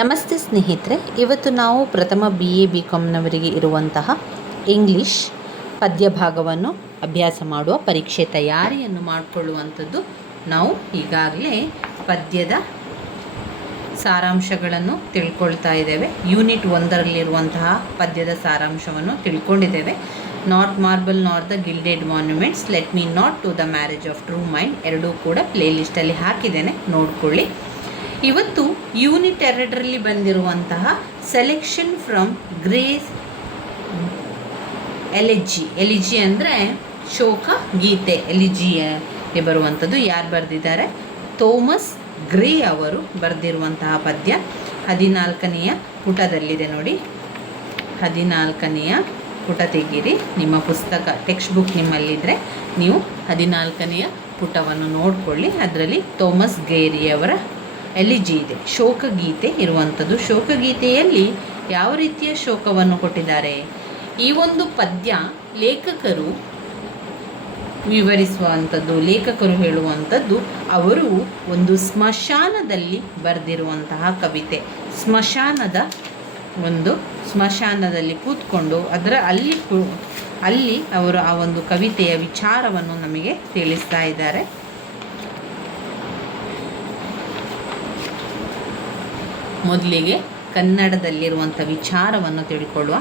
ನಮಸ್ತೆ ಸ್ನೇಹಿತರೆ, ಇವತ್ತು ನಾವು ಪ್ರಥಮ BA BComನವರಿಗೆ ಇರುವಂತಹ ಇಂಗ್ಲೀಷ್ ಪದ್ಯ ಭಾಗವನ್ನು ಅಭ್ಯಾಸ ಮಾಡುವ ಪರೀಕ್ಷೆ ತಯಾರಿಯನ್ನು ಮಾಡಿಕೊಳ್ಳುವಂಥದ್ದು. ನಾವು ಈಗಾಗಲೇ ಪದ್ಯದ ಸಾರಾಂಶಗಳನ್ನು ತಿಳ್ಕೊಳ್ತಾ ಇದ್ದೇವೆ. ಯೂನಿಟ್ 1ರಲ್ಲಿರುವಂತಹ ಪದ್ಯದ ಸಾರಾಂಶವನ್ನು ತಿಳ್ಕೊಂಡಿದ್ದೇವೆ. Not marble not the gilded monuments, let me not to the marriage of true mind ಎರಡೂ ಕೂಡ ಪ್ಲೇಲಿಸ್ಟಲ್ಲಿ ಹಾಕಿದ್ದೇನೆ, ನೋಡ್ಕೊಳ್ಳಿ. ಇವತ್ತು ಯೂನಿಟ್ 2ರಲ್ಲಿ ಬಂದಿರುವಂತಹ ಸೆಲೆಕ್ಷನ್ ಫ್ರಮ್ ಗ್ರೇಸ್ ಎಲಿಜಿ ಅಂದರೆ ಶೋಕ ಗೀತೆ. ಎಲಿಜಿಯಲ್ಲಿ ಬರುವಂಥದ್ದು ಯಾರು ಬರೆದಿದ್ದಾರೆ? ಥೋಮಸ್ ಗ್ರೇ ಅವರು ಬರೆದಿರುವಂತಹ ಪದ್ಯ 14ನೆಯ ಪುಟದಲ್ಲಿದೆ ನೋಡಿ. 14ನೆಯ ಪುಟ ತೆಗೀರಿ, ನಿಮ್ಮ ಪುಸ್ತಕ ಟೆಕ್ಸ್ಟ್ ಬುಕ್ ನಿಮ್ಮಲ್ಲಿದ್ದರೆ ನೀವು 14ನೆಯ ಪುಟವನ್ನು ನೋಡಿಕೊಳ್ಳಿ. ಅದರಲ್ಲಿ ಥೋಮಸ್ ಗ್ರೇರಿಯವರ ಎಲಿಜಿ ಇದೆ, ಶೋಕಗೀತೆ ಇರುವಂಥದ್ದು. ಶೋಕಗೀತೆಯಲ್ಲಿ ಯಾವ ರೀತಿಯ ಶೋಕವನ್ನು ಕೊಟ್ಟಿದ್ದಾರೆ? ಈ ಒಂದು ಪದ್ಯ ಲೇಖಕರು ವಿವರಿಸುವಂಥದ್ದು, ಲೇಖಕರು ಹೇಳುವಂಥದ್ದು, ಅವರು ಒಂದು ಸ್ಮಶಾನದಲ್ಲಿ ಬರೆದಿರುವಂತಹ ಕವಿತೆ. ಸ್ಮಶಾನದಲ್ಲಿ ಕೂತ್ಕೊಂಡು ಅಲ್ಲಿ ಅವರು ಆ ಒಂದು ಕವಿತೆಯ ವಿಚಾರವನ್ನು ನಮಗೆ ತಿಳಿಸ್ತಾ ಇದ್ದಾರೆ. ಮೊದಲಿಗೆ ಕನ್ನಡದಲ್ಲಿರುವಂಥ ವಿಚಾರವನ್ನು ತಿಳ್ಕೊಳ್ಳುವ.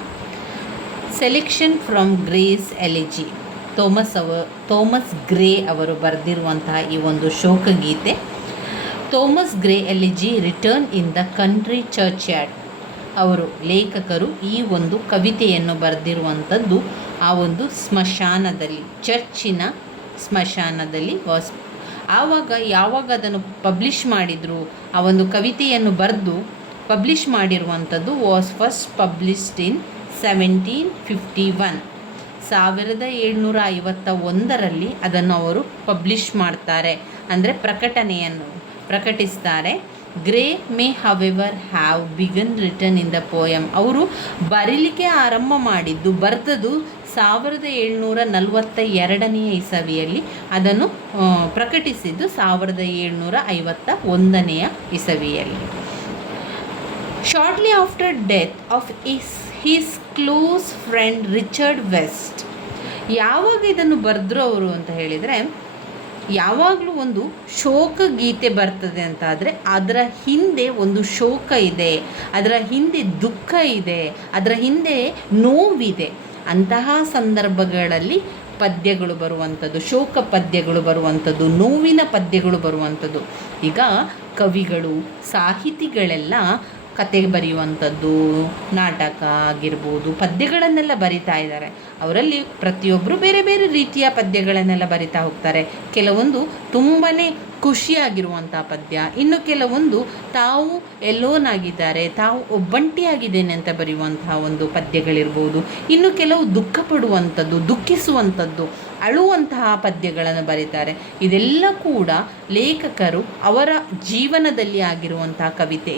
Selection from Gray's elegy, Thomas Gray ಅವರು ಬರೆದಿರುವಂತಹ ಈ ಒಂದು ಶೋಕಗೀತೆ. Thomas Gray elegy written in the country churchyard. ಅವರು ಲೇಖಕರು ಈ ಒಂದು ಕವಿತೆಯನ್ನು ಬರೆದಿರುವಂಥದ್ದು ಆ ಒಂದು ಸ್ಮಶಾನದಲ್ಲಿ, ಚರ್ಚಿನ ಸ್ಮಶಾನದಲ್ಲಿ ಯಾವಾಗ ಅದನ್ನು ಪಬ್ಲಿಷ್ ಮಾಡಿದರು, ಆ ಒಂದು ಕವಿತೆಯನ್ನು ಬರೆದು ಪಬ್ಲಿಷ್ ಮಾಡಿರುವಂಥದ್ದು ವಾಸ್ ಫಸ್ಟ್ ಪಬ್ಲಿಷ್ಡ್ ಇನ್ 1751. 1751ರಲ್ಲಿ ಅದನ್ನು ಅವರು ಪಬ್ಲಿಷ್ ಮಾಡ್ತಾರೆ, ಅಂದರೆ ಪ್ರಕಟಿಸ್ತಾರೆ. Gray may however have begun written in the poem. ಅವರು ಬರೀಲಿಕ್ಕೆ ಆರಂಭ ಮಾಡಿದ್ದು, ಬರೆದದ್ದು 1742ನೇ ಇಸವಿಯಲ್ಲಿ, ಅದನ್ನು ಪ್ರಕಟಿಸಿದ್ದು 1751ನೇ ಇಸವಿಯಲ್ಲಿ. Shortly after death of his close friend Richard West. ಯಾವಾಗ ಇದನ್ನು ಬರೆದ್ರು ಅವರು ಅಂತ ಹೇಳಿದರೆ, ಯಾವಾಗಲೂ ಒಂದು ಶೋಕ ಗೀತೆ ಬರ್ತದೆ ಅಂತ ಆದರೆ ಅದರ ಹಿಂದೆ ಒಂದು ಶೋಕ ಇದೆ, ಅದರ ಹಿಂದೆ ದುಃಖ ಇದೆ, ಅದರ ಹಿಂದೆ ನೋವಿದೆ. ಅಂತಹ ಸಂದರ್ಭಗಳಲ್ಲಿ ಪದ್ಯಗಳು ಬರುವಂಥದ್ದು, ಶೋಕ ಪದ್ಯಗಳು ಬರುವಂಥದ್ದು, ನೋವಿನ ಪದ್ಯಗಳು ಬರುವಂಥದ್ದು. ಈಗ ಕವಿಗಳು, ಸಾಹಿತಿಗಳೆಲ್ಲ ಕತೆ ಬರೆಯುವಂಥದ್ದು, ನಾಟಕ ಆಗಿರ್ಬೋದು, ಪದ್ಯಗಳನ್ನೆಲ್ಲ ಬರಿತಾ ಇದ್ದಾರೆ. ಅವರಲ್ಲಿ ಪ್ರತಿಯೊಬ್ಬರು ಬೇರೆ ಬೇರೆ ರೀತಿಯ ಪದ್ಯಗಳನ್ನೆಲ್ಲ ಬರಿತಾ ಹೋಗ್ತಾರೆ. ಕೆಲವೊಂದು ತುಂಬಾ ಖುಷಿಯಾಗಿರುವಂಥ ಪದ್ಯ, ಇನ್ನು ಕೆಲವೊಂದು ತಾವು ಎಲ್ಲೋನಾಗಿದ್ದಾರೆ, ತಾವು ಒಬ್ಬಂಟಿಯಾಗಿದ್ದೇನೆ ಅಂತ ಬರೆಯುವಂತಹ ಒಂದು ಪದ್ಯಗಳಿರ್ಬೋದು. ಇನ್ನು ಕೆಲವು ದುಃಖ ಪಡುವಂಥದ್ದು, ದುಃಖಿಸುವಂಥದ್ದು, ಅಳುವಂತಹ ಪದ್ಯಗಳನ್ನು ಬರೀತಾರೆ. ಇದೆಲ್ಲ ಕೂಡ ಲೇಖಕರು ಅವರ ಜೀವನದಲ್ಲಿ ಆಗಿರುವಂತಹ ಕವಿತೆ,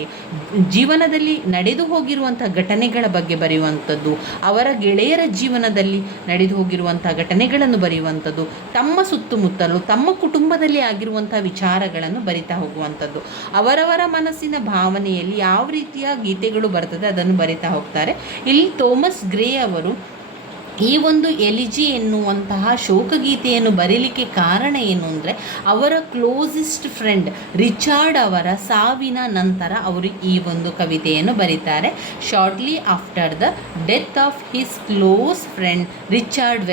ಜೀವನದಲ್ಲಿ ನಡೆದು ಹೋಗಿರುವಂಥ ಘಟನೆಗಳ ಬಗ್ಗೆ ಬರೆಯುವಂಥದ್ದು, ಅವರ ಗೆಳೆಯರ ಜೀವನದಲ್ಲಿ ನಡೆದು ಹೋಗಿರುವಂಥ ಘಟನೆಗಳನ್ನು ಬರೆಯುವಂಥದ್ದು, ತಮ್ಮ ಸುತ್ತಮುತ್ತಲು ತಮ್ಮ ಕುಟುಂಬದಲ್ಲಿ ಆಗಿರುವಂಥ ವಿಚಾರಗಳನ್ನು ಬರಿತಾ ಹೋಗುವಂಥದ್ದು. ಅವರವರ ಮನಸ್ಸಿನ ಭಾವನೆಯಲ್ಲಿ ಯಾವ ರೀತಿಯ ಗೀತೆಗಳು ಬರ್ತದೆ ಅದನ್ನು ಬರಿತಾ ಹೋಗ್ತಾರೆ. ಇಲ್ಲಿ ಥೋಮಸ್ ಗ್ರೇ ಅವರು ಈ ಒಂದು ಎಲಿಜಿ ಎನ್ನುವಂತಹ ಶೋಕಗೀತೆಯನ್ನು ಬರೀಲಿಕ್ಕೆ ಕಾರಣ ಏನು ಅಂದರೆ, ಅವರ ಕ್ಲೋಸೆಸ್ಟ್ ಫ್ರೆಂಡ್ ರಿಚರ್ಡ್ ಅವರ ಸಾವಿನ ನಂತರ ಅವರು ಈ ಒಂದು ಕವಿತೆಯನ್ನು ಬರೀತಾರೆ. Shortly after the death of his close friend Richard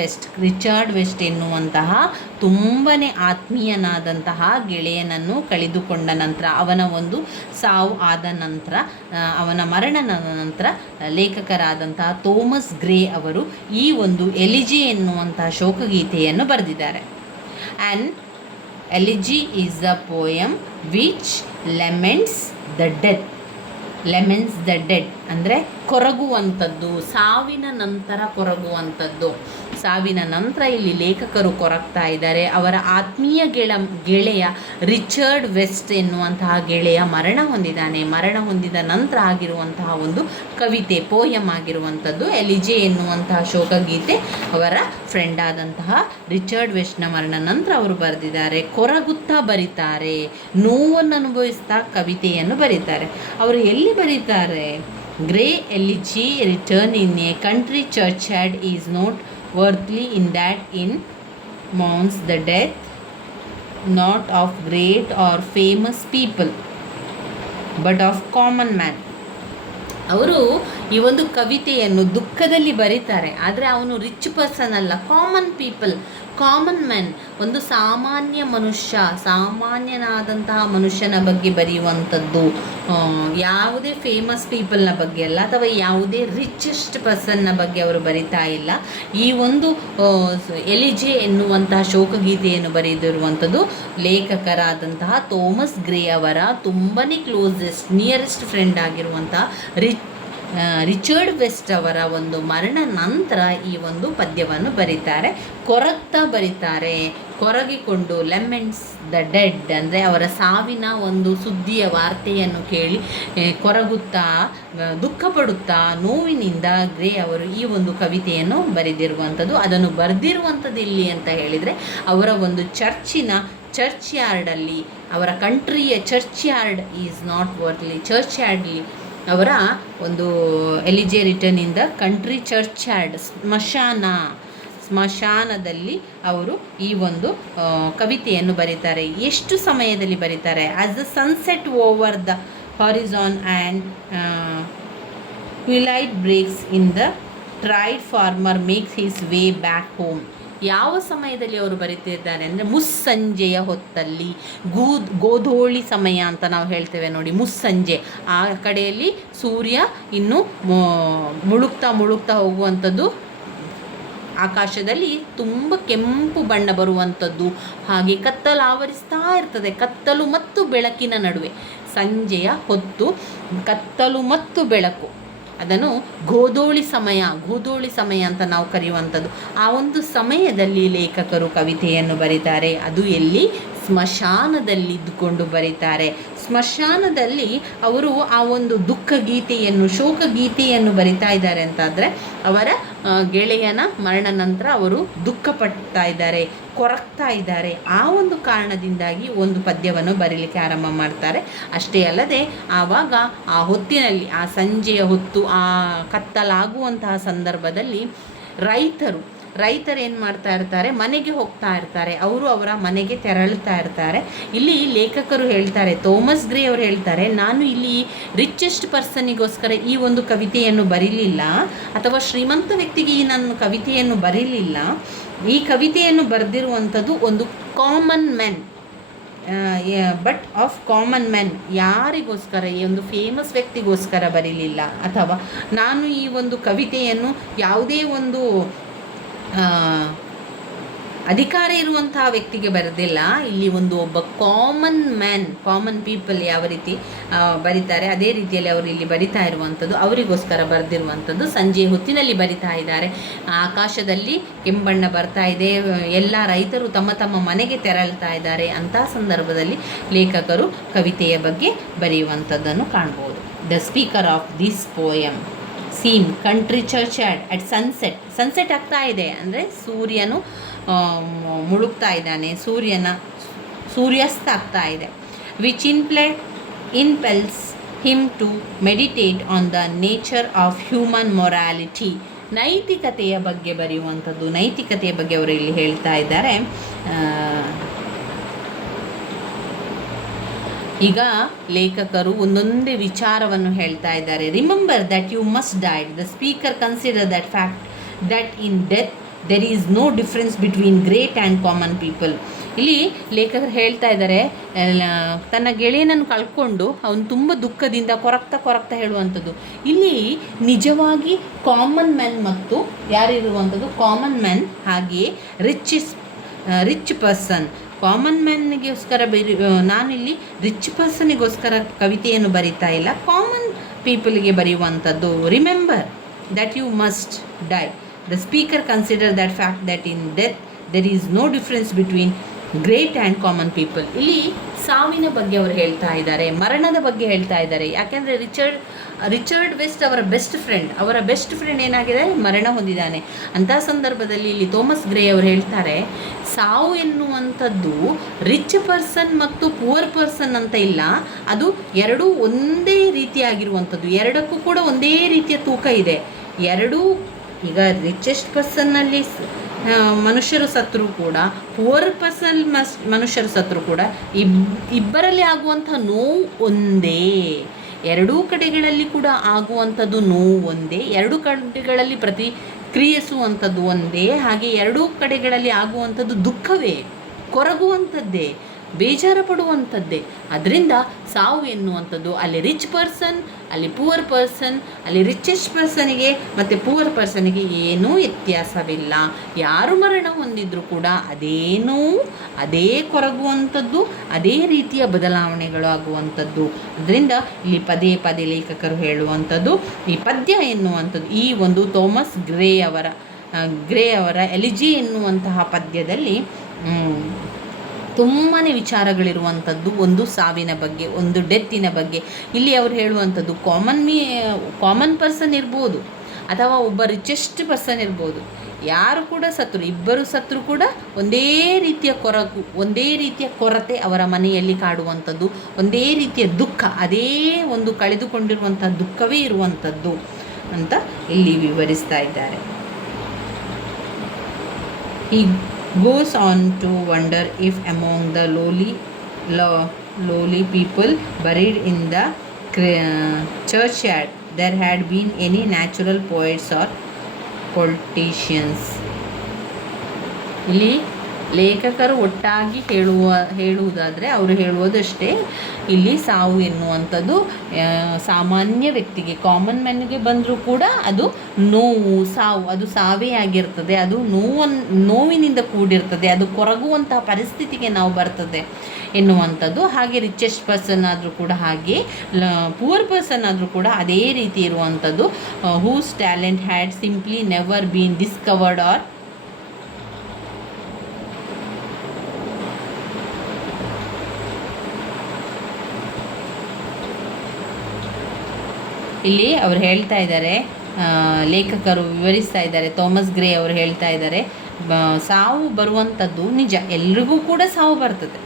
West ಎನ್ನುವಂತಹ ತುಂಬಾ ಆತ್ಮೀಯನಾದಂತಹ ಗೆಳೆಯನನ್ನು ಕಳೆದುಕೊಂಡ ನಂತರ, ಅವನ ಒಂದು ಸಾವು ಆದ ನಂತರ, ಅವನ ಮರಣದ ನಂತರ ಲೇಖಕರಾದಂತಹ ಥೋಮಸ್ ಗ್ರೇ ಅವರು ಈ ಒಂದು ಎಲಿಜಿ ಎನ್ನುವಂತಹ ಶೋಕಗೀತೆಯನ್ನು ಬರೆದಿದ್ದಾರೆ. And elegy is the poem which laments the dead ಅಂದರೆ ಕೊರಗುವಂಥದ್ದು, ಸಾವಿನ ನಂತರ ಕೊರಗುವಂಥದ್ದು. ಸಾವಿನ ನಂತರ ಇಲ್ಲಿ ಲೇಖಕರು ಕೊರಗ್ತಾ ಇದ್ದಾರೆ. ಅವರ ಆತ್ಮೀಯ ಗೆಳೆಯ ರಿಚರ್ಡ್ ವೆಸ್ಟ್ ಎನ್ನುವಂತಹ ಗೆಳೆಯ ಮರಣ ಹೊಂದಿದ ನಂತರ ಆಗಿರುವಂತಹ ಒಂದು ಕವಿತೆ, ಪೋಯಮ್ ಆಗಿರುವಂಥದ್ದು. ಎಲಿಜೆ ಎನ್ನುವಂತಹ ಶೋಕಗೀತೆ ಅವರ ಫ್ರೆಂಡ್ ಆದಂತಹ ರಿಚರ್ಡ್ ವೆಸ್ಟ್ನ ಮರಣ ನಂತರ ಅವರು ಬರೆದಿದ್ದಾರೆ. ಕೊರಗುತ್ತಾ ಬರೀತಾರೆ, ನೋವನ್ನು ಅನುಭವಿಸ್ತಾ ಕವಿತೆಯನ್ನು ಬರೀತಾರೆ. ಅವರು ಎಲ್ಲಿ ಬರೀತಾರೆ? Gray elegy written in a country churchyard is not worthily in that in mourns the death not of great or famous people but of common man. ಅವರು ಈ ಒಂದು ಕವಿತೆಯನ್ನು ದುಃಖದಲ್ಲಿ ಬರೀತಾರೆ, ಆದರೆ ಅವನು ರಿಚ್ ಪರ್ಸನ್ ಅಲ್ಲ, ಕಾಮನ್ ಮ್ಯಾನ್, ಒಂದು ಸಾಮಾನ್ಯ ಮನುಷ್ಯ, ಸಾಮಾನ್ಯನಾದಂತಹ ಮನುಷ್ಯನ ಬಗ್ಗೆ ಬರೆಯುವಂಥದ್ದು. ಯಾವುದೇ ಫೇಮಸ್ ಪೀಪಲ್ನ ಬಗ್ಗೆ ಅಲ್ಲ, ಅಥವಾ ಯಾವುದೇ ರಿಚೆಸ್ಟ್ ಪರ್ಸನ್ನ ಬಗ್ಗೆ ಅವರು ಬರಿತಾ ಇಲ್ಲ. ಈ ಒಂದು ಎಲಿಜೆ ಎನ್ನುವಂತಹ ಶೋಕಗೀತೆಯನ್ನು ಬರೆದಿರುವಂಥದ್ದು ಲೇಖಕರಾದಂತಹ ಥೋಮಸ್ ಗ್ರೇ ಅವರ ತುಂಬಾ ನಿಯರೆಸ್ಟ್ ಫ್ರೆಂಡ್ ಆಗಿರುವಂತಹ ರಿಚರ್ಡ್ ವೆಸ್ಟ್ ಅವರ ಒಂದು ಮರಣ ನಂತರ ಈ ಒಂದು ಪದ್ಯವನ್ನು ಬರೀತಾರೆ. ಕೊರಗ್ತಾ ಬರೀತಾರೆ, ಕೊರಗಿಕೊಂಡು. ಲೆಮೆಂಟ್ಸ್ ದ ಡೆಡ್ ಅಂದರೆ ಅವರ ಸಾವಿನ ಒಂದು ಸುದ್ದಿಯ ವಾರ್ತೆಯನ್ನು ಕೇಳಿ ಕೊರಗುತ್ತಾ, ದುಃಖಪಡುತ್ತಾ, ನೋವಿನಿಂದ ಗ್ರೇ ಅವರು ಈ ಒಂದು ಕವಿತೆಯನ್ನು ಬರೆದಿರುವಂಥದ್ದು. ಅದನ್ನು ಬರೆದಿರುವಂಥದ್ದು ಇಲ್ಲಿ ಅಂತ ಹೇಳಿದರೆ ಅವರ ಒಂದು ಚರ್ಚ್ ಯಾರ್ಡಲ್ಲಿ, ಅವರ ಕಂಟ್ರಿಯ churchyard is not worthily, ಚರ್ಚ್ ಯಾರ್ಡ್ಲಿ ಅವರ ಒಂದು elegy written in the country churchyard, ಸ್ಮಶಾನದಲ್ಲಿ ಅವರು ಈ ಒಂದು ಕವಿತೆಯನ್ನು ಬರೀತಾರೆ. ಎಷ್ಟು ಸಮಯದಲ್ಲಿ ಬರೀತಾರೆ? As the sunset over the horizon and twilight breaks in the tired farmer makes his way back home. ಯಾವ ಸಮಯದಲ್ಲಿ ಅವರು ಬರೀತಿದ್ದಾರೆ ಅಂದರೆ ಮುಸ್ಸಂಜೆಯ ಹೊತ್ತಲ್ಲಿ, ಗೋಧೋಳಿ ಸಮಯ ಅಂತ ನಾವು ಹೇಳ್ತೇವೆ ನೋಡಿ, ಮುಸ್ಸಂಜೆ. ಆ ಕಡೆಯಲ್ಲಿ ಸೂರ್ಯ ಇನ್ನು ಮುಳುಗ್ತಾ ಹೋಗುವಂಥದ್ದು, ಆಕಾಶದಲ್ಲಿ ತುಂಬ ಕೆಂಪು ಬಣ್ಣ ಬರುವಂಥದ್ದು, ಹಾಗೆ ಕತ್ತಲು ಆವರಿಸ್ತಾ ಇರ್ತದೆ. ಕತ್ತಲು ಮತ್ತು ಬೆಳಕಿನ ನಡುವೆ ಸಂಜೆಯ ಹೊತ್ತು, ಕತ್ತಲು ಮತ್ತು ಬೆಳಕು, ಅದನ್ನು ಗೋಧೋಳಿ ಸಮಯ ಅಂತ ನಾವು ಕರೆಯುವಂಥದ್ದು. ಆ ಒಂದು ಸಮಯದಲ್ಲಿ ಲೇಖಕರು ಕವಿತೆಯನ್ನು ಬರೀತಾರೆ. ಅದು ಎಲ್ಲಿ? ಸ್ಮಶಾನದಲ್ಲಿ ಇದ್ದುಕೊಂಡು ಬರೀತಾರೆ. ಸ್ಮಶಾನದಲ್ಲಿ ಅವರು ಆ ಒಂದು ದುಃಖ ಗೀತೆಯನ್ನು, ಶೋಕಗೀತೆಯನ್ನು ಬರಿತಾ ಇದ್ದಾರೆ ಅಂತಾದರೆ ಅವರ ಗೆಳೆಯನ ಮರಣ ನಂತರ ಅವರು ದುಃಖ ಪಡ್ತಾ ಇದ್ದಾರೆ, ಕೊರಗ್ತಾ ಇದ್ದಾರೆ. ಆ ಒಂದು ಕಾರಣದಿಂದಾಗಿ ಒಂದು ಪದ್ಯವನ್ನು ಬರೀಲಿಕ್ಕೆ ಆರಂಭ ಮಾಡ್ತಾರೆ. ಅಷ್ಟೇ ಅಲ್ಲದೆ ಆವಾಗ ಆ ಹೊತ್ತಿನಲ್ಲಿ, ಆ ಸಂಜೆಯ ಹೊತ್ತು, ಆ ಕತ್ತಲಾಗುವಂತಹ ಸಂದರ್ಭದಲ್ಲಿ ರೈತರು ಏನು ಮಾಡ್ತಾ ಇರ್ತಾರೆ? ಮನೆಗೆ ಹೋಗ್ತಾ ಇರ್ತಾರೆ. ಅವರು ಅವರ ಮನೆಗೆ ತೆರಳುತ್ತಾ ಇರ್ತಾರೆ. ಇಲ್ಲಿ ಲೇಖಕರು ಹೇಳ್ತಾರೆ, ಥೋಮಸ್ ಗ್ರೇ ಅವರು ಹೇಳ್ತಾರೆ, ನಾನು ಇಲ್ಲಿ ರಿಚೆಸ್ಟ್ ಪರ್ಸನಿಗೋಸ್ಕರ ಈ ಒಂದು ಕವಿತೆಯನ್ನು ಬರೀಲಿಲ್ಲ, ಅಥವಾ ಶ್ರೀಮಂತ ವ್ಯಕ್ತಿಗೆ ಈ ನನ್ನ ಕವಿತೆಯನ್ನು ಬರೀಲಿಲ್ಲ. ಈ ಕವಿತೆಯನ್ನು ಬರೆದಿರುವಂಥದ್ದು ಒಂದು common man, but of common man. ಯಾರಿಗೋಸ್ಕರ? ಈ ಒಂದು ಫೇಮಸ್ ವ್ಯಕ್ತಿಗೋಸ್ಕರ ಬರೀಲಿಲ್ಲ, ಅಥವಾ ನಾನು ಈ ಒಂದು ಕವಿತೆಯನ್ನು ಯಾವುದೇ ಒಂದು ಅಧಿಕಾರ ಇರುವಂತಹ ವ್ಯಕ್ತಿಗೆ ಬರೆದಿಲ್ಲ. ಇಲ್ಲಿ ಒಬ್ಬ ಕಾಮನ್ ಪೀಪಲ್ ಯಾವ ರೀತಿ ಬರೀತಾರೆ ಅದೇ ರೀತಿಯಲ್ಲಿ ಅವರು ಇಲ್ಲಿ ಬರಿತಾ ಇರುವಂಥದ್ದು, ಅವರಿಗೋಸ್ಕರ ಬರೆದಿರುವಂಥದ್ದು. ಸಂಜೆ ಹೊತ್ತಿನಲ್ಲಿ ಬರಿತಾ ಇದ್ದಾರೆ, ಆಕಾಶದಲ್ಲಿ ಕೆಂಬಣ್ಣ ಬರ್ತಾ ಇದೆ, ಎಲ್ಲ ರೈತರು ತಮ್ಮ ಮನೆಗೆ ತೆರಳ್ತಾ ಇದ್ದಾರೆ. ಅಂತಹ ಸಂದರ್ಭದಲ್ಲಿ ಲೇಖಕರು ಕವಿತೆಯ ಬಗ್ಗೆ ಬರೆಯುವಂಥದ್ದನ್ನು ಕಾಣ್ಬೋದು. The speaker of this poem seem country churchyard at sunset ಆಗ್ತಾ ಇದೆ ಅಂದರೆ ಸೂರ್ಯನು ಮುಳುಗ್ತಾ ಇದ್ದಾನೆ, ಸೂರ್ಯಾಸ್ತ ಆಗ್ತಾ ಇದೆ. Which impels him to meditate on the nature of human morality. ನೈತಿಕತೆಯ ಬಗ್ಗೆ ಬರೆಯುವಂಥದ್ದು, ನೈತಿಕತೆಯ ಬಗ್ಗೆ ಅವರು ಇಲ್ಲಿ ಹೇಳ್ತಾ ಇದ್ದಾರೆ. ಈಗ ಲೇಖಕರು ಒಂದೊಂದೇ ವಿಚಾರವನ್ನು ಹೇಳ್ತಾ ಇದ್ದಾರೆ. Remember that you must died. The speaker consider that fact that in death there is no difference between great and common people. ಇಲ್ಲಿ ಲೇಖಕರು ಹೇಳ್ತಾ ಇದ್ದಾರೆ, ತನ್ನ ಗೆಳೆಯನನ್ನು ಕಳ್ಕೊಂಡು ಅವನು ತುಂಬ ದುಃಖದಿಂದ ಕೊರಗ್ತಾ ಹೇಳುವಂಥದ್ದು. ಇಲ್ಲಿ ನಿಜವಾಗಿ ಕಾಮನ್ ಮ್ಯಾನ್ ಮತ್ತು ಯಾರಿರುವಂಥದ್ದು? ಕಾಮನ್ ಮ್ಯಾನ್, ಹಾಗೆಯೇ ರಿಚ್ ಪರ್ಸನ್. ಕಾಮನ್ ಮ್ಯಾನ್ನಿಗೋಸ್ಕರ ನಾನಿಲ್ಲಿ ರಿಚ್ ಪರ್ಸನಿಗೋಸ್ಕರ ಕವಿತೆಯನ್ನು ಬರಿತಾ ಇಲ್ಲ, ಕಾಮನ್ ಪೀಪಲ್ಗೆ ಬರೆಯುವಂಥದ್ದು. Remember that you must die. The speaker considered that fact that in death there is no difference between great and common people. ಇಲ್ಲಿ ಸಾವಿನ ಬಗ್ಗೆ ಅವರು ಹೇಳ್ತಾ ಇದ್ದಾರೆ, ಮರಣದ ಬಗ್ಗೆ ಹೇಳ್ತಾ ಇದ್ದಾರೆ. ಯಾಕೆಂದರೆ ರಿಚರ್ಡ್ ವೆಸ್ಟ್ ಅವರ ಬೆಸ್ಟ್ ಫ್ರೆಂಡ್ ಏನಾಗಿದೆ, ಮರಣ ಹೊಂದಿದ್ದಾನೆ. ಅಂಥ ಸಂದರ್ಭದಲ್ಲಿ ಇಲ್ಲಿ ಥೋಮಸ್ ಗ್ರೇ ಅವರು ಹೇಳ್ತಾರೆ, ಸಾವು ಎನ್ನುವಂಥದ್ದು ರಿಚ್ ಪರ್ಸನ್ ಮತ್ತು ಪುವರ್ ಪರ್ಸನ್ ಅಂತ ಇಲ್ಲ, ಅದು ಎರಡೂ ಒಂದೇ ರೀತಿಯಾಗಿರುವಂಥದ್ದು, ಎರಡಕ್ಕೂ ಕೂಡ ಒಂದೇ ರೀತಿಯ ತೂಕ ಇದೆ. ಎರಡೂ ಈಗ ರಿಚೆಸ್ಟ್ ಪರ್ಸನ್ನಲ್ಲಿ ಮನುಷ್ಯರು ಸತ್ರು ಕೂಡ, ಪುವರ್ ಪರ್ಸನ್ ಮನುಷ್ಯರು ಸತ್ರು ಕೂಡ ಇಬ್ಬರಲ್ಲಿ ಆಗುವಂಥ ನೋವು ಒಂದೇ. ಎರಡೂ ಕಡೆಗಳಲ್ಲಿ ಕೂಡ ಆಗುವಂಥದ್ದು ನೋವು ಒಂದೇ, ಎರಡೂ ಕಡೆಗಳಲ್ಲಿ ಪ್ರತಿಕ್ರಿಯಿಸುವಂಥದ್ದು ಒಂದೇ. ಹಾಗೆ ಎರಡೂ ಕಡೆಗಳಲ್ಲಿ ಆಗುವಂಥದ್ದು ದುಃಖವೇ, ಕೊರಗುವಂಥದ್ದೇ, ಬೇಜಾರು ಪಡುವಂಥದ್ದೇ. ಅದರಿಂದ ಸಾವು ಎನ್ನುವಂಥದ್ದು ಅಲ್ಲಿ ರಿಚ್ ಪರ್ಸನ್, ಅಲ್ಲಿ ಪುವರ್ ಪರ್ಸನ್, ಅಲ್ಲಿ ರಿಚೆಸ್ಟ್ ಪರ್ಸನಿಗೆ ಮತ್ತು ಪುವರ್ ಪರ್ಸನಿಗೆ ಏನೂ ವ್ಯತ್ಯಾಸವಿಲ್ಲ. ಯಾರು ಮರಣ ಹೊಂದಿದ್ರು ಕೂಡ ಅದೇ ಕೊರಗುವಂಥದ್ದು, ಅದೇ ರೀತಿಯ ಬದಲಾವಣೆಗಳು ಆಗುವಂಥದ್ದು. ಅದರಿಂದ ಇಲ್ಲಿ ಪದೇ ಪದೇ ಲೇಖಕರು ಹೇಳುವಂಥದ್ದು, ಈ ಪದ್ಯ ಎನ್ನುವಂಥದ್ದು ಈ ಒಂದು ಥೋಮಸ್ ಗ್ರೇ ಅವರ ಎಲಿಜಿ ಎನ್ನುವಂತಹ ಪದ್ಯದಲ್ಲಿ ತುಂಬಾ ವಿಚಾರಗಳಿರುವಂಥದ್ದು. ಒಂದು ಸಾವಿನ ಬಗ್ಗೆ, ಒಂದು ಡೆತ್ತಿನ ಬಗ್ಗೆ. ಇಲ್ಲಿ ಅವರು ಹೇಳುವಂಥದ್ದು ಕಾಮನ್ ಪರ್ಸನ್ ಇರ್ಬೋದು ಅಥವಾ ಒಬ್ಬ ರಿಚೆಸ್ಟ್ ಪರ್ಸನ್ ಇರ್ಬೋದು, ಯಾರು ಕೂಡ ಸತ್ರು, ಇಬ್ಬರು ಸತ್ರು ಕೂಡ ಒಂದೇ ರೀತಿಯ ಒಂದೇ ರೀತಿಯ ಕೊರತೆ ಅವರ ಮನೆಯಲ್ಲಿ ಕಾಡುವಂಥದ್ದು, ಒಂದೇ ರೀತಿಯ ದುಃಖ, ಅದೇ ಒಂದು ಕಳೆದುಕೊಂಡಿರುವಂಥ ದುಃಖವೇ ಇರುವಂಥದ್ದು ಅಂತ ಇಲ್ಲಿ ವಿವರಿಸ್ತಾ ಇದ್ದಾರೆ. ಈ goes on to wonder if among the lowly people buried in the churchyard there had been any natural poets or politicians. ಇಲ್ಲಿ ಲೇಖಕರು ಒಟ್ಟಾಗಿ ಹೇಳುವುದಾದರೆ ಅವರು ಹೇಳುವುದಷ್ಟೇ, ಇಲ್ಲಿ ಸಾವು ಎನ್ನುವಂಥದ್ದು ಸಾಮಾನ್ಯ ವ್ಯಕ್ತಿಗೆ, ಕಾಮನ್ ಮ್ಯಾನ್ಗೆ ಬಂದರೂ ಕೂಡ ಅದು ಸಾವು ಅದು ಸಾವೇ ಆಗಿರ್ತದೆ, ಅದು ನೋವಿನಿಂದ ಕೂಡಿರ್ತದೆ, ಅದು ಕೊರಗುವಂತಹ ಪರಿಸ್ಥಿತಿಗೆ ನಾವು ಬರ್ತದೆ ಎನ್ನುವಂಥದ್ದು. ಹಾಗೆ ರಿಚೆಸ್ಟ್ ಪರ್ಸನ್ ಆದರೂ ಕೂಡ, ಹಾಗೆ ಪುವರ್ ಪರ್ಸನ್ ಆದರೂ ಕೂಡ ಅದೇ ರೀತಿ ಇರುವಂಥದ್ದು. Whose talent had simply never been discovered are ಇಲ್ಲಿ ಅವರು ಹೇಳ್ತಾ ಇದ್ದಾರೆ, ಲೇಖಕರು ವಿವರಿಸ್ತಾ ಇದ್ದಾರೆ, ಥೋಮಸ್ ಗ್ರೇ ಅವರು ಹೇಳ್ತಾ ಇದ್ದಾರೆ, ಸಾವು ಬರುವಂಥದ್ದು ನಿಜ, ಎಲ್ರಿಗೂ ಕೂಡ ಸಾವು ಬರ್ತದೆ.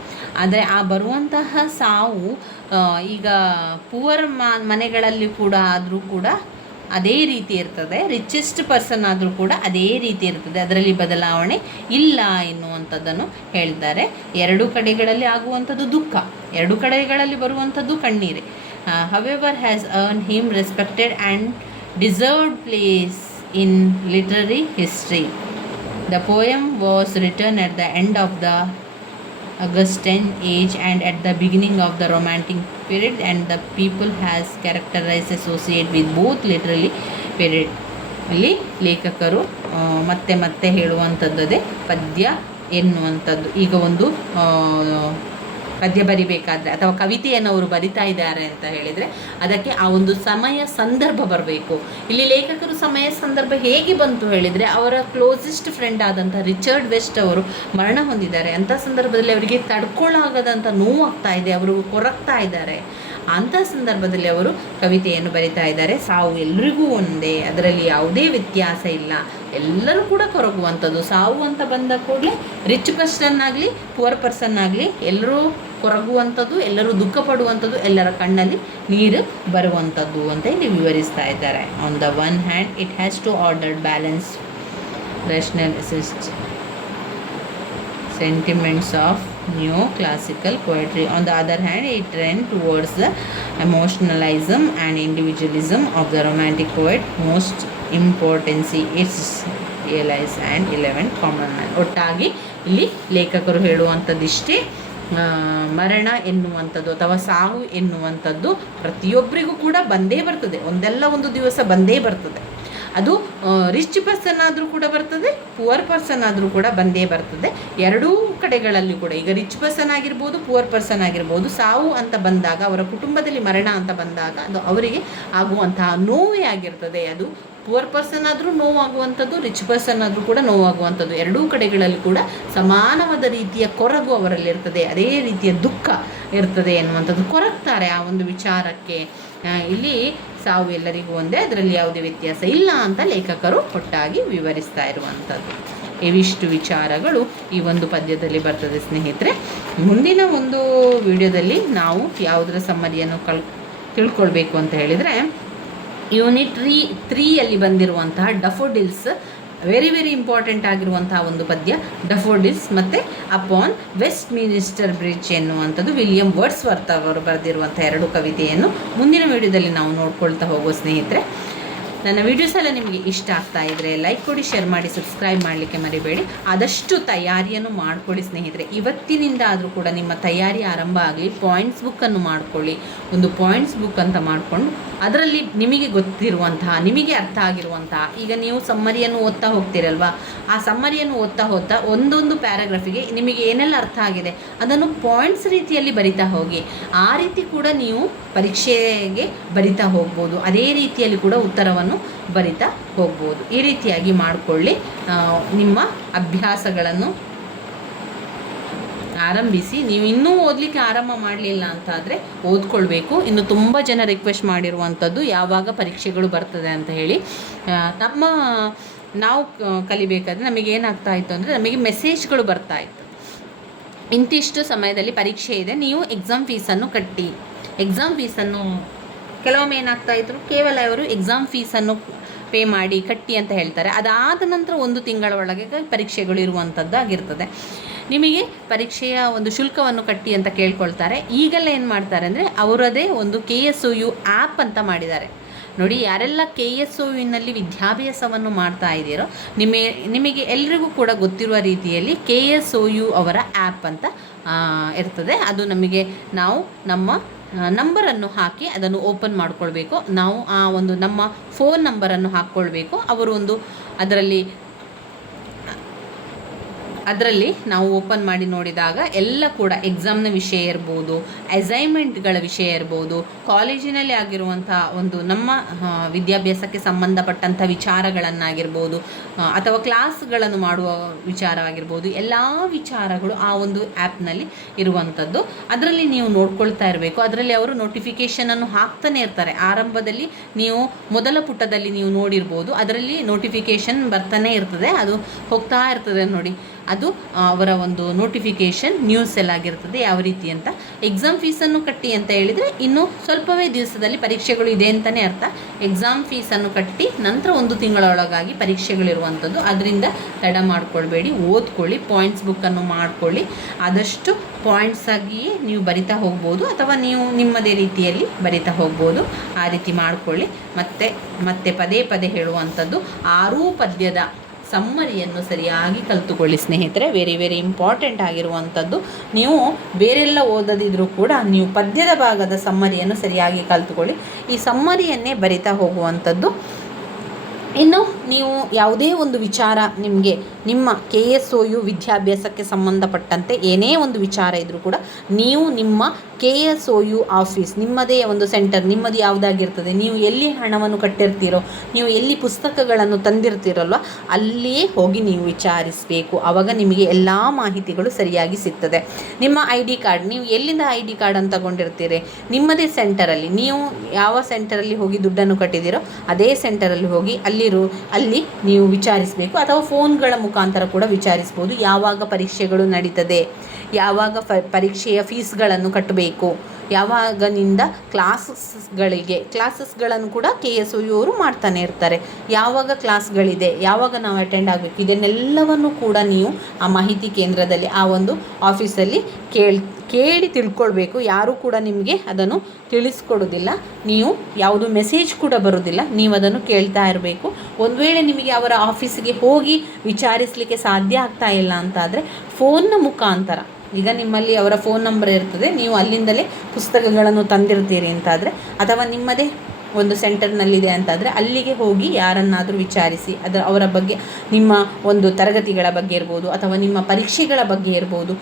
ಆದರೆ ಆ ಬರುವಂತಹ ಸಾವು ಈಗ ಪುವರ್ ಮನೆಗಳಲ್ಲಿ ಕೂಡ ಆದರೂ ಕೂಡ ಅದೇ ರೀತಿ ಇರ್ತದೆ, ರಿಚೆಸ್ಟ್ ಪರ್ಸನ್ ಆದರೂ ಕೂಡ ಅದೇ ರೀತಿ ಇರ್ತದೆ, ಅದರಲ್ಲಿ ಬದಲಾವಣೆ ಇಲ್ಲ ಎನ್ನುವಂಥದ್ದನ್ನು ಹೇಳ್ತಾರೆ. ಎರಡು ಕಡೆಗಳಲ್ಲಿ ಆಗುವಂಥದ್ದು ದುಃಖ, ಎರಡು ಕಡೆಗಳಲ್ಲಿ ಬರುವಂಥದ್ದು ಕಣ್ಣೀರೇ. However, has earned him respected and deserved place in literary history. The poem was written at the end of the Augustan age and at the beginning of the Romantic period, and the people has characterized associated with both literary period. ಇಲ್ಲಿ ಲೇಖಕರು ಮತ್ತೆ ಹೇಳುವಂಥದ್ದೇ ಪದ್ಯ ಎನ್ನುವಂಥದ್ದು. ಈಗ ಒಂದು ಪದ್ಯ ಬರಿಬೇಕಾದ್ರೆ ಅಥವಾ ಕವಿತೆಯನ್ನು ಅವರು ಬರಿತಾ ಇದ್ದಾರೆ ಅಂತ ಹೇಳಿದರೆ ಅದಕ್ಕೆ ಆ ಒಂದು ಸಮಯ ಸಂದರ್ಭ ಬರಬೇಕು. ಇಲ್ಲಿ ಲೇಖಕರು ಸಮಯ ಸಂದರ್ಭ ಹೇಗೆ ಬಂತು ಹೇಳಿದರೆ, ಅವರ ಕ್ಲೋಸೆಸ್ಟ್ ಫ್ರೆಂಡ್ ಆದಂಥ ರಿಚರ್ಡ್ ವೆಸ್ಟ್ ಅವರು ಮರಣ ಹೊಂದಿದ್ದಾರೆ. ಅಂಥ ಸಂದರ್ಭದಲ್ಲಿ ಅವರಿಗೆ ತಡ್ಕೊಳ್ಳಾಗದಂಥ ನೋವಾಗ್ತಾ ಇದೆ, ಅವರು ಕೊರಗ್ತಾ ಇದ್ದಾರೆ. ಅಂಥ ಸಂದರ್ಭದಲ್ಲಿ ಅವರು ಕವಿತೆಯನ್ನು ಬರಿತಾ ಇದ್ದಾರೆ. ಸಾವು ಎಲ್ರಿಗೂ ಒಂದೇ, ಅದರಲ್ಲಿ ಯಾವುದೇ ವ್ಯತ್ಯಾಸ ಇಲ್ಲ, ಎಲ್ಲರೂ ಕೂಡ ಕೊರಗುವಂಥದ್ದು. ಸಾವು ಅಂತ ಬಂದ ಕೂಡಲೇ ರಿಚ್ ಪರ್ಸನ್ ಆಗಲಿ ಪುವರ್ ಪರ್ಸನ್ ಆಗಲಿ ಎಲ್ಲರೂ ಕೊರಗುವಂಥದ್ದು, ಎಲ್ಲರೂ ದುಃಖ ಪಡುವಂಥದ್ದು, ಎಲ್ಲರ ಕಣ್ಣಲ್ಲಿ ನೀರು ಬರುವಂಥದ್ದು ಅಂತ ಇಲ್ಲಿ ವಿವರಿಸ್ತಾ ಇದ್ದಾರೆ. On the one hand it has to order balance rational assist sentiments of neoclassical poetry. On the other hand, it trend towards the emotionalism and individualism of the romantic poet. Most importance its realize and 11 common man. ಒಟ್ಟಾಗಿ ಇಲ್ಲಿ ಲೇಖಕರು ಹೇಳುವಂಥದ್ದಿಷ್ಟೇ, ಮರಣ ಎನ್ನುವಂಥದ್ದು ಅಥವಾ ಸಾವು ಎನ್ನುವಂಥದ್ದು ಪ್ರತಿಯೊಬ್ಬರಿಗೂ ಕೂಡ ಬಂದೇ ಬರ್ತದೆ, ಒಂದಲ್ಲ ಒಂದು ದಿವಸ ಬಂದೇ ಬರ್ತದೆ. ಅದು ರಿಚ್ ಪರ್ಸನ್ ಆದರೂ ಕೂಡ ಬರ್ತದೆ, ಪುವರ್ ಪರ್ಸನ್ ಆದರೂ ಕೂಡ ಬಂದೇ ಬರ್ತದೆ. ಎರಡೂ ಕಡೆಗಳಲ್ಲಿ ಕೂಡ ಈಗ ರಿಚ್ ಪರ್ಸನ್ ಆಗಿರ್ಬೋದು, ಪುವರ್ ಪರ್ಸನ್ ಆಗಿರ್ಬೋದು, ಸಾವು ಅಂತ ಬಂದಾಗ, ಅವರ ಕುಟುಂಬದಲ್ಲಿ ಮರಣ ಅಂತ ಬಂದಾಗ ಅದು ಅವರಿಗೆ ಆಗುವಂತಹ ನೋವೇ ಆಗಿರ್ತದೆ, ಅದು ಪುವರ್ ಪರ್ಸನ್ ಆದರೂ ನೋವಾಗುವಂಥದ್ದು, ರಿಚ್ ಪರ್ಸನ್ ಆದರೂ ಕೂಡ ನೋವಾಗುವಂಥದ್ದು. ಎರಡೂ ಕಡೆಗಳಲ್ಲಿ ಕೂಡ ಸಮಾನವಾದ ರೀತಿಯ ಕೊರಗು ಅವರಲ್ಲಿರ್ತದೆ, ಅದೇ ರೀತಿಯ ದುಃಖ ಇರ್ತದೆ ಎನ್ನುವಂಥದ್ದು. ಕೊರಗ್ತಾರೆ ಆ ಒಂದು ವಿಚಾರಕ್ಕೆ. ಇಲ್ಲಿ ಸಾವು ಎಲ್ಲರಿಗೂ ಒಂದೇ, ಅದರಲ್ಲಿ ಯಾವುದೇ ವ್ಯತ್ಯಾಸ ಇಲ್ಲ ಅಂತ ಲೇಖಕರು ಒಟ್ಟಾಗಿ ವಿವರಿಸ್ತಾ ಇರುವಂಥದ್ದು. ಇವಿಷ್ಟು ವಿಚಾರಗಳು ಈ ಒಂದು ಪದ್ಯದಲ್ಲಿ ಬರ್ತದೆ ಸ್ನೇಹಿತರೆ. ಮುಂದಿನ ಒಂದು ವಿಡಿಯೋದಲ್ಲಿ ನಾವು ಯಾವುದರ ಸಮ್ಮರಿಯನ್ನು ತಿಳ್ಕೊಳ್ಬೇಕು ಅಂತ ಹೇಳಿದರೆ, ಯೂನಿಟ್ 3ಯಲ್ಲಿ ಬಂದಿರುವಂತಹ ಡಫೋಡಿಲ್ಸ್, ವೆರಿ ವೆರಿ ಇಂಪಾರ್ಟೆಂಟ್ ಆಗಿರುವಂತಹ ಒಂದು ಪದ್ಯ ಡಫೋಡಿಲ್ಸ್ ಮತ್ತು ಅಪಾನ್ ವೆಸ್ಟ್ ಮಿನಿಸ್ಟರ್ ಬ್ರಿಡ್ಜ್ ಎನ್ನುವಂಥದ್ದು ವಿಲಿಯಂ ವರ್ಡ್ಸ್ವರ್ತ್ ಅವರು ಬರೆದಿರುವಂಥ 2 ಕವಿತೆಯನ್ನು ಮುಂದಿನ ವಿಡಿಯೋದಲ್ಲಿ ನಾವು ನೋಡ್ಕೊಳ್ತಾ ಹೋಗೋ ಸ್ನೇಹಿತರೆ. ನನ್ನ ವೀಡಿಯೋಸ್ ಎಲ್ಲ ನಿಮಗೆ ಇಷ್ಟ ಆಗ್ತಾ ಇದ್ದರೆ ಲೈಕ್ ಕೊಡಿ, ಶೇರ್ ಮಾಡಿ, ಸಬ್ಸ್ಕ್ರೈಬ್ ಮಾಡಲಿಕ್ಕೆ ಮರಿಬೇಡಿ. ಆದಷ್ಟು ತಯಾರಿಯನ್ನು ಮಾಡ್ಕೊಳ್ಳಿ ಸ್ನೇಹಿತರೆ. ಇವತ್ತಿನಿಂದ ಆದರೂ ಕೂಡ ನಿಮ್ಮ ತಯಾರಿ ಆರಂಭ ಆಗಲಿ. ಪಾಯಿಂಟ್ಸ್ ಬುಕ್ಕನ್ನು ಮಾಡ್ಕೊಳ್ಳಿ. ಒಂದು ಪಾಯಿಂಟ್ಸ್ ಬುಕ್ ಅಂತ ಮಾಡಿಕೊಂಡು ಅದರಲ್ಲಿ ನಿಮಗೆ ಗೊತ್ತಿರುವಂತಹ, ನಿಮಗೆ ಅರ್ಥ ಆಗಿರುವಂತಹ, ಈಗ ನೀವು ಸಮ್ಮರಿಯನ್ನು ಓದ್ತಾ ಹೋಗ್ತೀರಲ್ವ, ಆ ಸಮ್ಮರಿಯನ್ನು ಓದ್ತಾ ಒಂದೊಂದು ಪ್ಯಾರಾಗ್ರಾಫಿಗೆ ನಿಮಗೆ ಏನೆಲ್ಲ ಅರ್ಥ ಆಗಿದೆ ಅದನ್ನು ಪಾಯಿಂಟ್ಸ್ ರೀತಿಯಲ್ಲಿ ಬರಿತಾ ಹೋಗಿ. ಆ ರೀತಿ ಕೂಡ ನೀವು ಪರೀಕ್ಷೆಗೆ ಬರಿತಾ ಹೋಗ್ಬೋದು. ಅದೇ ರೀತಿಯಲ್ಲಿ ಕೂಡ ಉತ್ತರವನ್ನು ಬರಿತಾ ಹೋಗ್ಬೋದು. ಈ ರೀತಿಯಾಗಿ ಮಾಡಿಕೊಳ್ಳಿ. ನಿಮ್ಮ ಅಭ್ಯಾಸಗಳನ್ನು ಆರಂಭಿಸಿ. ನೀವು ಇನ್ನೂ ಓದಲಿಕ್ಕೆ ಆರಂಭ ಮಾಡಲಿಲ್ಲ ಅಂತಾದರೆ ಓದ್ಕೊಳ್ಬೇಕು. ಇನ್ನು ತುಂಬ ಜನ ರಿಕ್ವೆಸ್ಟ್ ಮಾಡಿರುವಂಥದ್ದು ಯಾವಾಗ ಪರೀಕ್ಷೆಗಳು ಬರ್ತದೆ ಅಂತ ಹೇಳಿ. ನಾವು ಕಲಿಬೇಕಾದ್ರೆ ನಮಗೇನಾಗ್ತಾ ಇತ್ತು ಅಂದರೆ, ನಮಗೆ ಮೆಸೇಜ್ಗಳು ಬರ್ತಾ ಇತ್ತು, ಇಂತಿಷ್ಟು ಸಮಯದಲ್ಲಿ ಪರೀಕ್ಷೆ ಇದೆ, ನೀವು ಎಕ್ಸಾಮ್ ಫೀಸನ್ನು ಕಟ್ಟಿ. ಎಕ್ಸಾಮ್ ಫೀಸನ್ನು ಕೆಲವೊಮ್ಮೆ ಏನಾಗ್ತಾ ಇದ್ರು, ಕೇವಲ ಅವರು ಎಕ್ಸಾಮ್ ಫೀಸನ್ನು ಪೇ ಮಾಡಿ ಕಟ್ಟಿ ಅಂತ ಹೇಳ್ತಾರೆ. ಅದಾದ ನಂತರ 1 ತಿಂಗಳ ಒಳಗೆ ಪರೀಕ್ಷೆಗಳು ಇರುವಂಥದ್ದಾಗಿರ್ತದೆ. ನಿಮಗೆ ಪರೀಕ್ಷೆಯ ಒಂದು ಶುಲ್ಕವನ್ನು ಕಟ್ಟಿ ಅಂತ ಕೇಳ್ಕೊಳ್ತಾರೆ. ಈಗೆಲ್ಲ ಏನು ಮಾಡ್ತಾರೆ ಅಂದರೆ, ಅವರದೇ ಒಂದು KSOU ಆ್ಯಪ್ ಅಂತ ಮಾಡಿದ್ದಾರೆ ನೋಡಿ. ಯಾರೆಲ್ಲ KSOUನಲ್ಲಿ ವಿದ್ಯಾಭ್ಯಾಸವನ್ನು ಮಾಡ್ತಾ ಇದ್ದೀರೋ ನಿಮಗೆ ಎಲ್ರಿಗೂ ಕೂಡ ಗೊತ್ತಿರುವ ರೀತಿಯಲ್ಲಿ KSOU ಅವರ ಆ್ಯಪ್ ಅಂತ ಇರ್ತದೆ. ಅದು ನಾವು ನಮ್ಮ ನಂಬರನ್ನು ಹಾಕಿ ಅದನ್ನು ಓಪನ್ ಮಾಡ್ಕೊಳ್ಬೇಕು. ನಾವು ಆ ಒಂದು ನಮ್ಮ ಫೋನ್ ನಂಬರನ್ನು ಹಾಕ್ಕೊಳ್ಬೇಕು. ಅವರು ಒಂದು ಅದರಲ್ಲಿ ನಾವು ಓಪನ್ ಮಾಡಿ ನೋಡಿದಾಗ ಎಲ್ಲ ಕೂಡ ಎಕ್ಸಾಮ್ನ ವಿಷಯ ಇರ್ಬೋದು, ಅಸೈನ್ಮೆಂಟ್ಗಳ ವಿಷಯ ಇರ್ಬೋದು, ಕಾಲೇಜಿನಲ್ಲಿ ಆಗಿರುವಂಥ ಒಂದು ನಮ್ಮ ವಿದ್ಯಾಭ್ಯಾಸಕ್ಕೆ ಸಂಬಂಧಪಟ್ಟಂಥ ವಿಚಾರಗಳನ್ನಾಗಿರ್ಬೋದು, ಅಥವಾ ಕ್ಲಾಸ್ಗಳನ್ನು ಮಾಡುವ ವಿಚಾರವಾಗಿರ್ಬೋದು, ಎಲ್ಲ ವಿಚಾರಗಳು ಆ ಒಂದು ಆ್ಯಪ್ನಲ್ಲಿ ಇರುವಂಥದ್ದು. ಅದರಲ್ಲಿ ನೀವು ನೋಡ್ಕೊಳ್ತಾ ಇರಬೇಕು. ಅದರಲ್ಲಿ ಅವರು ನೋಟಿಫಿಕೇಷನನ್ನು ಹಾಕ್ತಾನೆ ಇರ್ತಾರೆ. ಆರಂಭದಲ್ಲಿ ನೀವು ಮೊದಲ ಪುಟದಲ್ಲಿ ನೀವು ನೋಡಿರ್ಬೋದು, ಅದರಲ್ಲಿ ನೋಟಿಫಿಕೇಷನ್ ಬರ್ತಾನೆ ಇರ್ತದೆ, ಅದು ಹೋಗ್ತಾ ಇರ್ತದೆ ನೋಡಿ. ಅದು ಅವರ ಒಂದು ನೋಟಿಫಿಕೇಷನ್ ನ್ಯೂಸ್ ಎಲ್ಲ ಆಗಿರ್ತದೆ ಯಾವ ರೀತಿ ಅಂತ. ಎಕ್ಸಾಮ್ ಫೀಸನ್ನು ಕಟ್ಟಿ ಅಂತ ಹೇಳಿದರೆ ಇನ್ನು ಸ್ವಲ್ಪವೇ ದಿವಸದಲ್ಲಿ ಪರೀಕ್ಷೆಗಳು ಇದೆ ಅಂತಲೇ ಅರ್ಥ. ಎಕ್ಸಾಮ್ ಫೀಸನ್ನು ಕಟ್ಟಿ ನಂತರ 1 ತಿಂಗಳೊಳಗಾಗಿ ಪರೀಕ್ಷೆಗಳಿರುವಂಥದ್ದು. ಅದರಿಂದ ತಡ ಮಾಡಿಕೊಳ್ಬೇಡಿ, ಓದ್ಕೊಳ್ಳಿ, ಪಾಯಿಂಟ್ಸ್ ಬುಕ್ಕನ್ನು ಮಾಡಿಕೊಳ್ಳಿ. ಆದಷ್ಟು ಪಾಯಿಂಟ್ಸ್ ಆಗಿಯೇ ನೀವು ಬರಿತಾ ಹೋಗ್ಬೋದು, ಅಥವಾ ನೀವು ನಿಮ್ಮದೇ ರೀತಿಯಲ್ಲಿ ಬರಿತಾ ಹೋಗ್ಬೋದು. ಆ ರೀತಿ ಮಾಡಿಕೊಳ್ಳಿ. ಮತ್ತೆ ಪದೇ ಹೇಳುವಂಥದ್ದು, 6 ಪದ್ಯದ ಸಮ್ಮರಿಯನ್ನು ಸರಿಯಾಗಿ ಕಲಿತುಕೊಳ್ಳಿ ಸ್ನೇಹಿತರೆ. ವೆರಿ ವೆರಿ ಇಂಪಾರ್ಟೆಂಟ್ ಆಗಿರುವಂಥದ್ದು. ನೀವು ಬೇರೆಲ್ಲ ಓದದಿದ್ರೂ ಕೂಡ ನೀವು ಪದ್ಯದ ಭಾಗದ ಸಮ್ಮರಿಯನ್ನು ಸರಿಯಾಗಿ ಕಲಿತುಕೊಳ್ಳಿ. ಈ ಸಮ್ಮರಿಯನ್ನೇ ಬರಿತಾ ಹೋಗುವಂಥದ್ದು. ಇನ್ನು ನೀವು ಯಾವುದೇ ಒಂದು ವಿಚಾರ ನಿಮಗೆ ನಿಮ್ಮ KSOU ವಿದ್ಯಾಭ್ಯಾಸಕ್ಕೆ ಸಂಬಂಧಪಟ್ಟಂತೆ ಏನೇ ಒಂದು ವಿಚಾರ ಇದ್ದರೂ ಕೂಡ ನೀವು ನಿಮ್ಮ KSOU ಆಫೀಸ್, ನಿಮ್ಮದೇ ಒಂದು ಸೆಂಟರ್, ನಿಮ್ಮದು ಯಾವುದಾಗಿರ್ತದೆ, ನೀವು ಎಲ್ಲಿ ಹಣವನ್ನು ಕಟ್ಟಿರ್ತೀರೋ, ನೀವು ಎಲ್ಲಿ ಪುಸ್ತಕಗಳನ್ನು ತಂದಿರ್ತೀರಲ್ವ, ಅಲ್ಲಿಯೇ ಹೋಗಿ ನೀವು ವಿಚಾರಿಸಬೇಕು. ಆವಾಗ ನಿಮಗೆ ಎಲ್ಲ ಮಾಹಿತಿಗಳು ಸರಿಯಾಗಿ ಸಿಗ್ತದೆ. ನಿಮ್ಮ ID ಕಾರ್ಡ್, ನೀವು ಎಲ್ಲಿಂದ ID ಕಾರ್ಡನ್ನು ತಗೊಂಡಿರ್ತೀರಿ, ನಿಮ್ಮದೇ ಸೆಂಟರಲ್ಲಿ, ನೀವು ಯಾವ ಸೆಂಟರಲ್ಲಿ ಹೋಗಿ ದುಡ್ಡನ್ನು ಕಟ್ಟಿದ್ದೀರೋ ಅದೇ ಸೆಂಟರಲ್ಲಿ ಹೋಗಿ ಅಲ್ಲಿ ನೀವು ವಿಚಾರಿಸಬೇಕು. ಅಥವಾ ಫೋನ್ಗಳ ಮುಖಾಂತರ ಕೂಡ ವಿಚಾರಿಸ್ಬೋದು. ಯಾವಾಗ ಪರೀಕ್ಷೆಗಳು ನಡೀತದೆ, ಯಾವಾಗ ಪರೀಕ್ಷೆಯ ಫೀಸ್ಗಳನ್ನು ಕಟ್ಟಬೇಕು, ಯಾವಾಗನಿಂದ ಕ್ಲಾಸಸ್ಗಳನ್ನು ಕೂಡ KSOU ಅವರು ಮಾಡ್ತಾನೆ ಇರ್ತಾರೆ. ಯಾವಾಗ ಕ್ಲಾಸ್ಗಳಿದೆ, ಯಾವಾಗ ನಾವು ಅಟೆಂಡ್ ಆಗಬೇಕು, ಇದನ್ನೆಲ್ಲವನ್ನು ಕೂಡ ನೀವು ಆ ಮಾಹಿತಿ ಕೇಂದ್ರದಲ್ಲಿ ಆ ಒಂದು ಆಫೀಸಲ್ಲಿ ಕೇಳಿ ತಿಳ್ಕೊಳ್ಬೇಕು. ಯಾರೂ ಕೂಡ ನಿಮಗೆ ಅದನ್ನು ತಿಳಿಸ್ಕೊಡೋದಿಲ್ಲ. ನೀವು ಯಾವುದು ಮೆಸೇಜ್ ಕೂಡ ಬರೋದಿಲ್ಲ, ನೀವು ಅದನ್ನು ಕೇಳ್ತಾ ಇರಬೇಕು. ಒಂದು ವೇಳೆ ನಿಮಗೆ ಅವರ ಆಫೀಸಿಗೆ ಹೋಗಿ ವಿಚಾರಿಸಲಿಕ್ಕೆ ಸಾಧ್ಯ ಆಗ್ತಾ ಇಲ್ಲ ಅಂತಾದರೆ ಫೋನ್ನ ಮುಖಾಂತರ, ಈಗ ನಿಮ್ಮಲ್ಲಿ ಅವರ ಫೋನ್ ನಂಬರ್ ಇರ್ತದೆ, ನೀವು ಅಲ್ಲಿಂದಲೇ ಪುಸ್ತಕಗಳನ್ನು ತಂದಿರ್ತೀರಿ ಅಂತಾದರೆ, ಅಥವಾ ನಿಮ್ಮದೇ ಒಂದು ಸೆಂಟರ್ನಲ್ಲಿದೆ ಅಂತಾದರೆ ಅಲ್ಲಿಗೆ ಹೋಗಿ ಯಾರನ್ನಾದರೂ ವಿಚಾರಿಸಿ ಅವರ ಬಗ್ಗೆ, ನಿಮ್ಮ ಒಂದು ತರಗತಿಗಳ ಬಗ್ಗೆ ಇರ್ಬೋದು, ಅಥವಾ ನಿಮ್ಮ ಪರೀಕ್ಷೆಗಳ ಬಗ್ಗೆ ಇರ್ಬೋದು,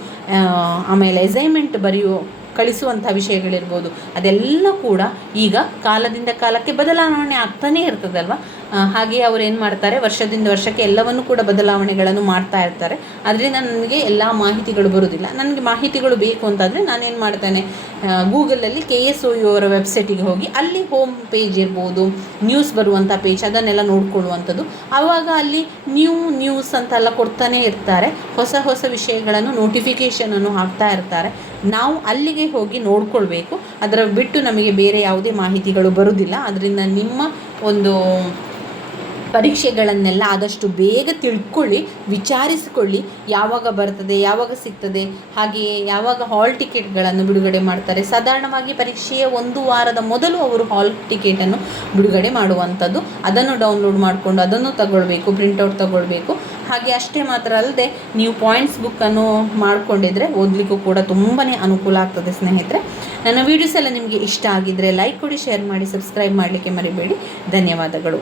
ಆಮೇಲೆ ಅಸೈನ್ಮೆಂಟ್ ಕಳಿಸುವಂಥ ವಿಷಯಗಳಿರ್ಬೋದು, ಅದೆಲ್ಲ ಕೂಡ ಈಗ ಕಾಲದಿಂದ ಕಾಲಕ್ಕೆ ಬದಲಾವಣೆ ಆಗ್ತಾನೇ ಇರ್ತದಲ್ವ. ಹಾಗೆ ಅವ್ರು ಏನು ಮಾಡ್ತಾರೆ, ವರ್ಷದಿಂದ ವರ್ಷಕ್ಕೆ ಎಲ್ಲವನ್ನು ಕೂಡ ಬದಲಾವಣೆಗಳನ್ನು ಮಾಡ್ತಾ ಇರ್ತಾರೆ. ಅದರಿಂದ ನನಗೆ ಎಲ್ಲ ಮಾಹಿತಿಗಳು ಬರೋದಿಲ್ಲ. ನನಗೆ ಮಾಹಿತಿಗಳು ಬೇಕು ಅಂತಾದರೆ ನಾನೇನು ಮಾಡ್ತೇನೆ, ಗೂಗಲಲ್ಲಿ KSOU ಅವರ ವೆಬ್ಸೈಟಿಗೆ ಹೋಗಿ ಅಲ್ಲಿ ಹೋಮ್ ಪೇಜ್ ಇರ್ಬೋದು, ನ್ಯೂಸ್ ಬರುವಂಥ ಪೇಜ್ ಅದನ್ನೆಲ್ಲ ನೋಡ್ಕೊಳ್ಳುವಂಥದ್ದು. ಆವಾಗ ಅಲ್ಲಿ ನ್ಯೂಸ್ ಅಂತೆಲ್ಲ ಕೊಡ್ತಾನೆ ಇರ್ತಾರೆ. ಹೊಸ ಹೊಸ ವಿಷಯಗಳನ್ನು ನೋಟಿಫಿಕೇಷನನ್ನು ಹಾಕ್ತಾ ಇರ್ತಾರೆ. ನಾವು ಅಲ್ಲಿಗೆ ಹೋಗಿ ನೋಡ್ಕೊಳ್ಬೇಕು. ಅದರ ಬಿಟ್ಟು ನಮಗೆ ಬೇರೆ ಯಾವುದೇ ಮಾಹಿತಿಗಳು ಬರುವುದಿಲ್ಲ. ಅದರಿಂದ ನಿಮ್ಮ ಒಂದು ಪರೀಕ್ಷೆಗಳನ್ನೆಲ್ಲ ಆದಷ್ಟು ಬೇಗ ತಿಳ್ಕೊಳ್ಳಿ, ವಿಚಾರಿಸಿಕೊಳ್ಳಿ. ಯಾವಾಗ ಬರ್ತದೆ, ಯಾವಾಗ ಸಿಗ್ತದೆ, ಹಾಗೆಯೇ ಯಾವಾಗ ಹಾಲ್ ಟಿಕೆಟ್ಗಳನ್ನು ಬಿಡುಗಡೆ ಮಾಡ್ತಾರೆ. ಸಾಧಾರಣವಾಗಿ ಪರೀಕ್ಷೆಯ 1 ವಾರದ ಮೊದಲು ಅವರು ಹಾಲ್ ಟಿಕೆಟನ್ನು ಬಿಡುಗಡೆ ಮಾಡುವಂಥದ್ದು. ಅದನ್ನು ಡೌನ್ಲೋಡ್ ಮಾಡಿಕೊಂಡು ಅದನ್ನು ತಗೊಳ್ಬೇಕು, ಪ್ರಿಂಟೌಟ್ ತಗೊಳ್ಬೇಕು. ಹಾಗೆ ಅಷ್ಟೇ ಮಾತ್ರ ಅಲ್ಲದೆ ನೀವು ಪಾಯಿಂಟ್ಸ್ ಬುಕ್ಕನ್ನು ಮಾಡಿಕೊಂಡಿದ್ರೆ ಓದಲಿಕ್ಕೂ ಕೂಡ ತುಂಬಾ ಅನುಕೂಲ ಆಗ್ತದೆ ಸ್ನೇಹಿತರೆ. ನನ್ನ ವೀಡಿಯೋಸ್ ಎಲ್ಲ ನಿಮಗೆ ಇಷ್ಟ ಆಗಿದ್ದರೆ ಲೈಕ್ ಕೊಡಿ, ಶೇರ್ ಮಾಡಿ, ಸಬ್ಸ್ಕ್ರೈಬ್ ಮಾಡಲಿಕ್ಕೆ ಮರಿಬೇಡಿ. ಧನ್ಯವಾದಗಳು.